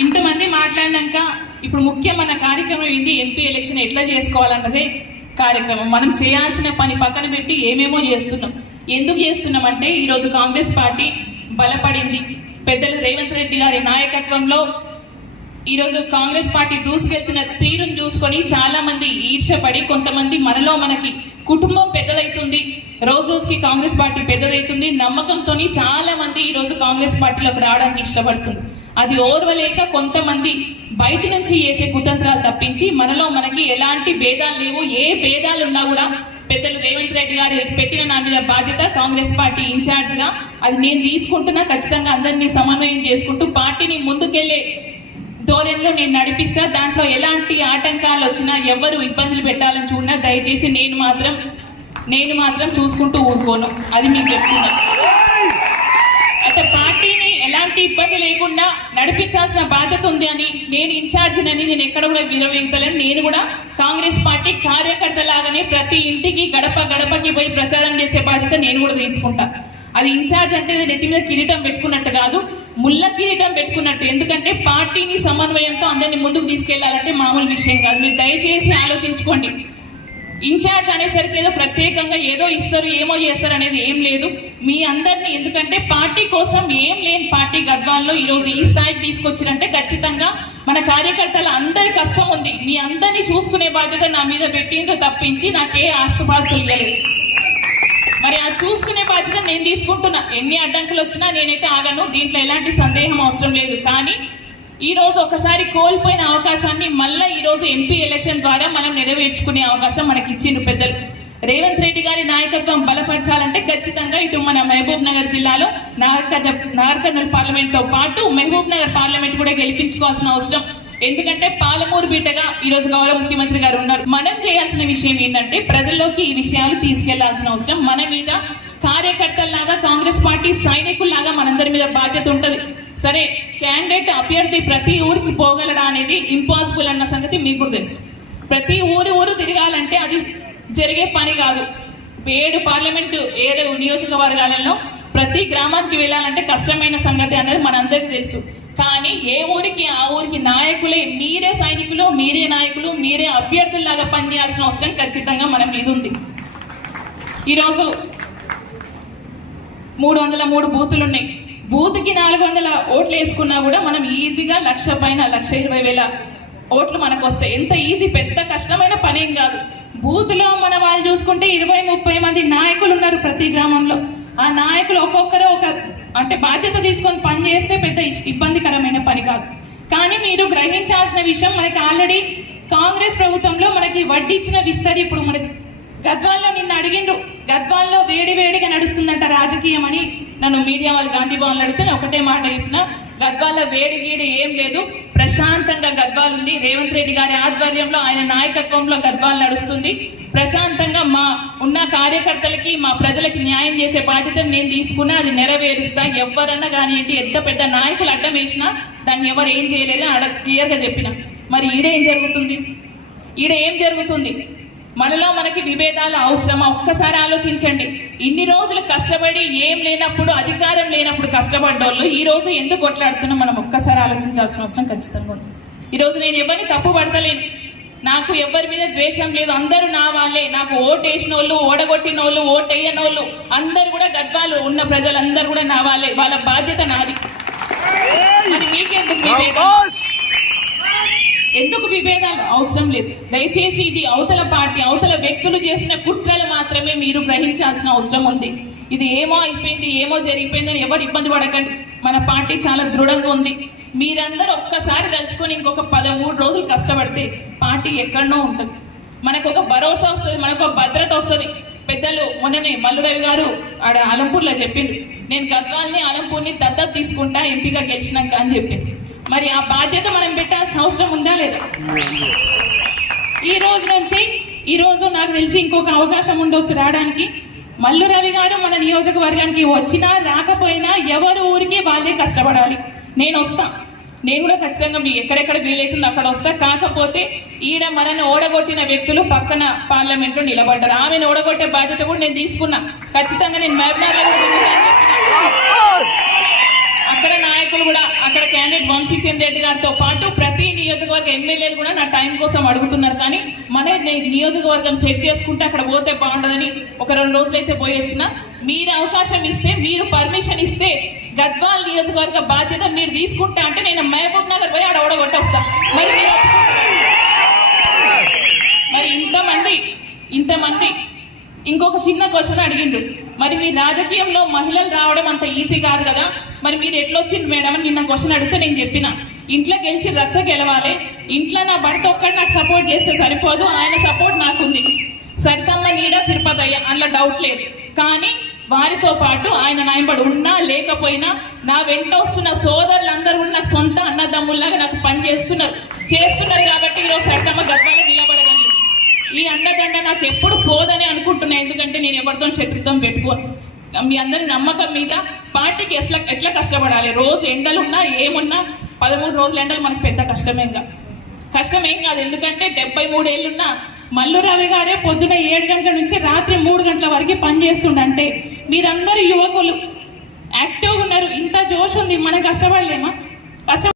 ఇంతమంది మాట్లాడినాక ఇప్పుడు ముఖ్యమైన కార్యక్రమం ఏంది? ఎంపీ ఎలక్షన్ ఎట్లా చేసుకోవాలన్నదే కార్యక్రమం. మనం చేయాల్సిన పని పక్కన పెట్టి ఏమేమో చేస్తున్నాం. ఎందుకు చేస్తున్నాం అంటే ఈరోజు కాంగ్రెస్ పార్టీ బలపడింది. పెద్దలు రేవంత్ రెడ్డి గారి నాయకత్వంలో ఈరోజు కాంగ్రెస్ పార్టీ దూసుకెళ్తున్న తీరును చూసుకొని చాలా మంది ఈర్షపడి కొంతమంది మనలో మనకి కుటుంబం పెద్దదైతుంది. రోజు రోజుకి కాంగ్రెస్ పార్టీ పెద్దదైతుంది. నమ్మకంతో చాలా మంది ఈ రోజు కాంగ్రెస్ పార్టీలోకి రావడానికి ఇష్టపడుతుంది అది ఓర్వలేక కొంతమంది బయట నుంచి చేసే కుతంత్రాలు తప్పించి మనలో మనకి ఎలాంటి భేదాలు లేవు ఏ భేదాలు ఉన్నా కూడా పెద్దలు రేవంత్ రెడ్డి గారు పెట్టిన నా మీద బాధ్యత కాంగ్రెస్ పార్టీ ఇన్ఛార్జ్గా అది నేను తీసుకుంటున్నా ఖచ్చితంగా అందరినీ సమన్వయం చేసుకుంటూ పార్టీని ముందుకెళ్ళే ధోరణిలో నేను నడిపిస్తా. దాంట్లో ఎలాంటి ఆటంకాలు వచ్చినా ఎవరు ఇబ్బందులు పెట్టాలని చూడినా. దయచేసి నేను మాత్రం నేను మాత్రం చూసుకుంటూ ఊరుకోను. అది మీకు చెప్తున్నా. అయితే పార్టీని ఎలాంటి ఇబ్బంది లేకుండా నడిపించాల్సిన బాధ్యత ఉంది అని నేను ఇన్ఛార్జినని నేను ఎక్కడ కూడా విరవేగుతలేను నేను కూడా కాంగ్రెస్ పార్టీ కార్యకర్త లాగానే ప్రతి ఇంటికి గడప గడపకి పోయి ప్రచారం చేసే బాధ్యత నేను కూడా తీసుకుంటాను అది ఇన్ఛార్జ్ అంటే నెత్తి మీద కిరీటం పెట్టుకున్నట్టు కాదు ముళ్ళ కిరీటం పెట్టుకున్నట్టు. ఎందుకంటే పార్టీని సమన్వయంతో అందరినీ ముందుకు తీసుకెళ్ళాలంటే మామూలు విషయం కాదు. మీరు దయచేసి ఆలోచించుకోండి. ఇన్ఛార్జ్ అనేసరికి ఏదో ప్రత్యేకంగా ఏదో ఇస్తారు ఏమో చేస్తారు అనేది ఏం లేదు. మీ అందరినీ ఎందుకంటే పార్టీ కోసం ఏం లేని పార్టీ గద్వాల్లో ఈరోజు ఈ స్థాయికి తీసుకొచ్చినంటే ఖచ్చితంగా మన కార్యకర్తల అందరి కష్టం ఉంది. మీ అందరినీ చూసుకునే బాధ్యత నా మీద పెట్టిందో తప్పించి నాకే ఆస్తుపాస్తులు ఇవ్వలేదు మరి అది చూసుకునే బాధ్యత నేను తీసుకుంటున్నా. ఎన్ని అడ్డంకులు వచ్చినా నేనైతే ఆగను. దీంట్లో ఎలాంటి సందేహం అవసరం లేదు. కానీ ఈ రోజు ఒకసారి కోల్పోయిన అవకాశాన్ని మళ్ళీ ఈ రోజు ఎంపీ ఎలక్షన్ ద్వారా మనం నెరవేర్చుకునే అవకాశం మనకి ఇచ్చిండ్రు పెద్దలు. రేవంత్ రెడ్డి గారి నాయకత్వం బలపరచాలంటే ఖచ్చితంగా ఇటు మన మహబూబ్ నగర్ జిల్లాలో నాగర్ నాగర్కర్నూలు పార్లమెంట్తో పాటు మహబూబ్ నగర్ పార్లమెంట్ కూడా గెలిపించుకోవాల్సిన అవసరం. ఎందుకంటే పాలమూరు బిడ్డగా ఈ రోజు గౌరవ ముఖ్యమంత్రి గారు ఉన్నారు. మనం చేయాల్సిన విషయం ఏంటంటే ప్రజల్లోకి ఈ విషయాలు తీసుకెళ్ళాల్సిన అవసరం. మన మీద కార్యకర్తల్లాగా కాంగ్రెస్ పార్టీ సైనికుల్లాగా మనందరి మీద బాధ్యత ఉంటది. సరే క్యాండిడేట్ అభ్యర్థి ప్రతి ఊరికి పోగలడా అనేది ఇంపాసిబుల్ అన్న సంగతి మీకు కూడా తెలుసు. ప్రతి ఊరు ఊరు తిరగాలంటే అది జరిగే పని కాదు. ఏడు పార్లమెంటు ఏడు నియోజకవర్గాలలో ప్రతి గ్రామానికి వెళ్ళాలంటే కష్టమైన సంగతి అనేది మనందరికీ తెలుసు. కానీ ఏ ఊరికి ఆ ఊరికి నాయకులే మీరే సైనికులు మీరే నాయకులు మీరే అభ్యర్థుల్లాగా పనిచేయాల్సిన అవసరం ఖచ్చితంగా మన మీద ఉంది. ఈరోజు మూడు వందల మూడు బూతులు ఉన్నాయి బూత్కి నాలుగు వందల ఓట్లు వేసుకున్నా కూడా మనం ఈజీగా లక్ష పైన లక్ష ఇరవై వేల ఓట్లు మనకు వస్తాయి ఎంత ఈజీ పెద్ద కష్టమైన పనేం కాదు. బూత్లో మన వాళ్ళు చూసుకుంటే ఇరవై ముప్పై మంది నాయకులు ఉన్నారు ప్రతి గ్రామంలో. ఆ నాయకులు ఒక్కొక్కరు ఒక అంటే బాధ్యత తీసుకొని పని చేస్తే పెద్ద ఇబ్బందికరమైన పని కాదు. కానీ మీరు గ్రహించాల్సిన విషయం మనకి ఆల్రెడీ కాంగ్రెస్ ప్రభుత్వంలో మనకి వడ్డీ ఇచ్చిన విస్తరి ఇప్పుడు మనకి గద్వాల్లో నిన్న అడిగిండ్రు. గద్వాల్లో వేడి వేడిగా నడుస్తుందంట రాజకీయం అని నన్ను మీడియా వాళ్ళు గాంధీ భవన్లో అడిగితే నేను ఒకటే మాట చెప్పిన గద్వాల్లో వేడి గీడి ఏం లేదు ప్రశాంతంగా గద్వాల్ ఉంది. రేవంత్ రెడ్డి గారి ఆధ్వర్యంలో ఆయన నాయకత్వంలో గద్వాల్ నడుస్తుంది. ప్రశాంతంగా మా ఉన్న కార్యకర్తలకి మా ప్రజలకి న్యాయం చేసే బాధ్యతను నేను తీసుకున్నా అది నెరవేరుస్తా. ఎవరన్నా కానివ్వండి ఎంత పెద్ద నాయకులు అడ్డం వేసినా దాన్ని ఎవరు ఏం చేయలేరు ఆడ అడ క్లియర్గా చెప్పిన. మరి ఈడ ఏం జరుగుతుంది? ఈడ ఏం జరుగుతుంది? మనలో మనకి విభేదాలు అవసరమా? ఒక్కసారి ఆలోచించండి. ఇన్ని రోజులు కష్టపడి ఏం లేనప్పుడు అధికారం లేనప్పుడు కష్టపడ్డోళ్ళు ఈ రోజు ఎందుకు కొట్లాడుతున్నా మనం ఒక్కసారి ఆలోచించాల్సిన అవసరం ఖచ్చితంగా ఉంది. ఈ రోజు నేను ఎవరిని తప్పు పడతలేను. నాకు ఎవరి మీద ద్వేషం లేదు. అందరూ నా వాళ్ళే. నాకు ఓటు వేసిన వాళ్ళు ఓడగొట్టిన వాళ్ళు ఓటు వేయని వాళ్ళు అందరు కూడా గద్వాలు ఉన్న ప్రజలందరూ కూడా నా వాళ్ళే. వాళ్ళ బాధ్యత నాది. మరి మీకెందుకు? ఎందుకు విభేదాలు అవసరం లేదు? దయచేసి ఇది అవతల పార్టీ అవతల వ్యక్తులు చేసిన కుట్రలు మాత్రమే మీరు గ్రహించాల్సిన అవసరం ఉంది. ఇది ఏమో అయిపోయింది ఏమో జరిగిపోయిందని ఎవరు ఇబ్బంది పడకండి. మన పార్టీ చాలా దృఢంగా ఉంది. మీరందరూ ఒక్కసారి తలుచుకొని ఇంకొక పదమూడు రోజులు కష్టపడితే పార్టీ ఎక్కడనో ఉంటుంది. మనకు ఒక భరోసా వస్తుంది మనకు ఒక భద్రత వస్తుంది. పెద్దలు మొన్ననే మల్లురవి గారు ఆడ అలంపూర్లో చెప్పింది నేను గద్వాల్ని అలంపూర్ని దత్తత తీసుకుంటా ఎంపీగా గెలిచినాక అని చెప్పింది మరి ఆ బాధ్యత మనం పెట్టాల్సిన అవసరం ఉందా లేదా? ఈ రోజు నుంచి ఈ రోజు నాకు తెలిసి ఇంకొక అవకాశం ఉండొచ్చు రావడానికి. మల్లు రవి గారు మన నియోజకవర్గానికి వచ్చినా రాకపోయినా ఎవరు ఊరికి వాళ్ళే కష్టపడాలి. నేను వస్తా. నేను కూడా ఖచ్చితంగా మీ ఎక్కడెక్కడ వీలైతుందో అక్కడ వస్తా. కాకపోతే ఈడ మనల్ని ఓడగొట్టిన వ్యక్తులు పక్కన పార్లమెంట్లో నిలబడ్డారు. ఆమెను ఓడగొట్టే బాధ్యత కూడా నేను తీసుకున్నా. ఖచ్చితంగా నేను మహబూబ్నగర్ కూడా దిగుతా అని చెప్పిన. అక్కడ నాయకులు కూడా అక్కడ క్యాండిడేట్ వంశీచంద్ రెడ్డి గారితో పాటు ప్రతి నియోజకవర్గ ఎమ్మెల్యేలు కూడా నా టైం కోసం అడుగుతున్నారు. కానీ మన నియోజకవర్గం సెట్ చేసుకుంటే అక్కడ పోతే బాగుండదని ఒక రెండు రోజులైతే పోయి వచ్చిన. మీరు అవకాశం ఇస్తే మీరు పర్మిషన్ ఇస్తే గద్వాల్ నియోజకవర్గ బాధ్యత మీరు తీసుకుంటా అంటే నేను మహబూబ్ నగర్ పోయి ఆడ ఓడగొట్టొస్తా. మరి మరి ఇంతమంది ఇంతమంది ఇంకొక చిన్న క్వశ్చన్ అడిగిండు. మరి మీ రాజకీయంలో మహిళలు రావడం అంత ఈజీ కాదు కదా. మరి మీరు ఎట్లా వచ్చింది మేడం అని నిన్న క్వశ్చన్ అడిగితే నేను చెప్పిన. ఇంట్లో గెలిచి రచ్చ గెలవాలి. ఇంట్లో నా భర్త ఒక్కడు నాకు సపోర్ట్ చేస్తే సరిపోదు. ఆయన సపోర్ట్ నాకుంది. సరితమ్మ నీడ తిరుపతి అయ్యా అందులో డౌట్ లేదు. కానీ వారితో పాటు ఆయన నాయబడి ఉన్నా లేకపోయినా నా వెంట వస్తున్న సోదరులందరూ కూడా నాకు సొంత అన్నదమ్ముల్లాగా నాకు పని చేస్తున్నారు. చేస్తున్నారు కాబట్టి ఈరోజు సరితమ్మ గద్దాలు నిలబడగలిగింది. ఈ అండదండ నాకు ఎప్పుడు పోదని అనుకుంటున్నా. ఎందుకంటే నేను ఎవరితో శత్రుత్వం పెట్టుకోను. మీ అందరి నమ్మకం మీద పార్టీకి ఎట్లా ఎట్లా కష్టపడాలి? రోజు ఎండలున్నా ఏమున్నా పదమూడు రోజులు ఎండలు మనకు పెద్ద కష్టమేంగా కష్టమేం కాదు ఎందుకంటే డెబ్బై మూడేళ్ళున్నా మల్లు రవి గారే పొద్దున ఏడు గంటల నుంచి రాత్రి మూడు గంటల వరకు పనిచేస్తుండంటే మీరందరూ యువకులు. యాక్టివ్గా ఉన్నారు. ఇంత జోష్ ఉంది మనం కష్టపడలేమా? కష్ట